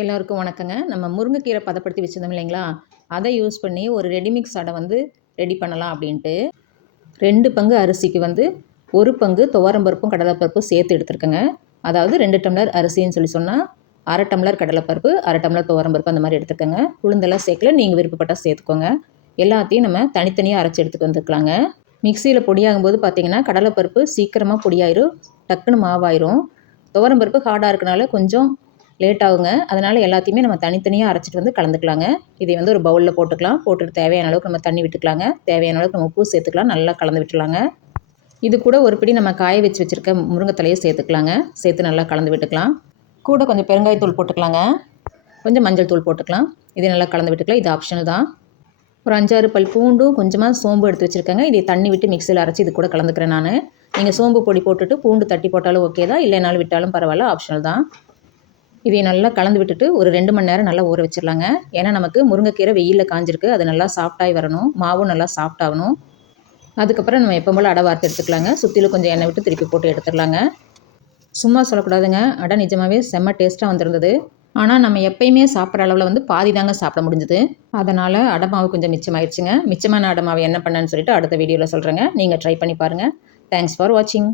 எல்லோருக்கும் வணக்கங்க. நம்ம முருங்கைக்கீரை பதப்படுத்தி வச்சுருந்தோம் இல்லைங்களா? அதை யூஸ் பண்ணி ஒரு ரெடிமிக்ஸ் அடை வந்து ரெடி பண்ணலாம் அப்படின்ட்டு ரெண்டு பங்கு அரிசிக்கு வந்து ஒரு பங்கு துவரம்பருப்பும் கடலைப்பருப்பும் சேர்த்து எடுத்துருக்கேங்க. அதாவது ரெண்டு டம்ளர் அரிசின்னு சொல்லி சொன்னால் அரை டம்ளர் கடலைப்பருப்பு அரை டம்ளர் துவரம்பருப்பு அந்த மாதிரி எடுத்துக்கோங்க உளுந்தெல்லாம் சேர்க்கல நீங்கள் விருப்பப்பட்டால் சேர்த்துக்கோங்க. எல்லாத்தையும் நம்ம தனித்தனியாக அரைச்சி எடுத்துகிட்டு வந்துக்கலாங்க. மிக்சியில் பொடியாகும் போது பார்த்தீங்கன்னா கடலைப்பருப்பு சீக்கிரமாக பொடியாயிரும் டக்குன்னு மாவாயிரும். துவரம்பருப்பு ஹார்டாக இருக்கனால கொஞ்சம் லேட் ஆகுங்க. அதனால் எல்லாத்தையுமே நம்ம தனித்தனியாக அரைச்சிட்டு வந்து கலந்துக்கலாங்க. இதை வந்து ஒரு பவுலில் போட்டுக்கலாம். போட்டுட்டு தேவையான அளவுக்கு நம்ம தண்ணி விட்டுக்கலாங்க. தேவையான அளவுக்கு நம்ம உப்பு சேர்த்துக்கலாம். நல்லா கலந்து விட்டுலாங்க இது கூட ஒரு பிடி நம்ம காய வச்சு வச்சுருக்க முருங்கைத்தலையை சேர்த்துக்கலாங்க. சேர்த்து நல்லா கலந்து விட்டுக்கலாம். கூட கொஞ்சம் பெருங்காயத்தூள் போட்டுக்கலாங்க. கொஞ்சம் மஞ்சள் தூள் போட்டுக்கலாம். இதை நல்லா கலந்து விட்டுக்கலாம். இது ஆப்ஷனல் தான். ஒரு அஞ்சாறு பல் பூண்டும் கொஞ்சமாக சோம்பு எடுத்து வச்சுருக்கேங்க. இதை தண்ணி விட்டு மிக்சியில் அரைச்சி இது கூட கலந்துக்கிறேன் நான். நீங்கள் சோம்பு பொடி போட்டுட்டு பூண்டு தட்டி போட்டாலும் ஓகே தான். இல்லைனாலும் விட்டாலும் பரவாயில்ல. ஆப்ஷனல் தான். இதை நல்லா கலந்து விட்டுட்டு ஒரு ரெண்டு மணி நேரம் நல்லா ஊற வச்சிடலாங்க. ஏன்னா நமக்கு முருங்கைக்கீரை வெயிலில் காஞ்சிருக்கு. அது நல்லா சாஃப்டாகி வரணும். மாவும் நல்லா சாஃப்டாகணும் அதுக்கப்புறம் நம்ம எப்போ போல் அடை வார்த்து எடுத்துக்கலாங்க. சுற்றிலும் கொஞ்சம் எண்ணெய் விட்டு திருப்பி போட்டு எடுத்துடலாங்க. சும்மா சொல்லக்கூடாதுங்க. அடை நிஜமாகவே செம்ம டேஸ்ட்டாக வந்திருந்தது. ஆனால் நம்ம எப்பயுமே சாப்பிட்ற அளவில் வந்து பாதி தாங்க சாப்பிட முடிஞ்சது. அதனால் அடை மாவு கொஞ்சம் மிச்சமாயிடுச்சுங்க மிச்சமான அடை மாவு என்ன பண்ணேன்னு சொல்லிட்டு அடுத்த வீடியோவில் சொல்கிறேங்க நீங்கள் ட்ரை பண்ணி பாருங்கள் தேங்க்ஸ் ஃபார் வாட்சிங்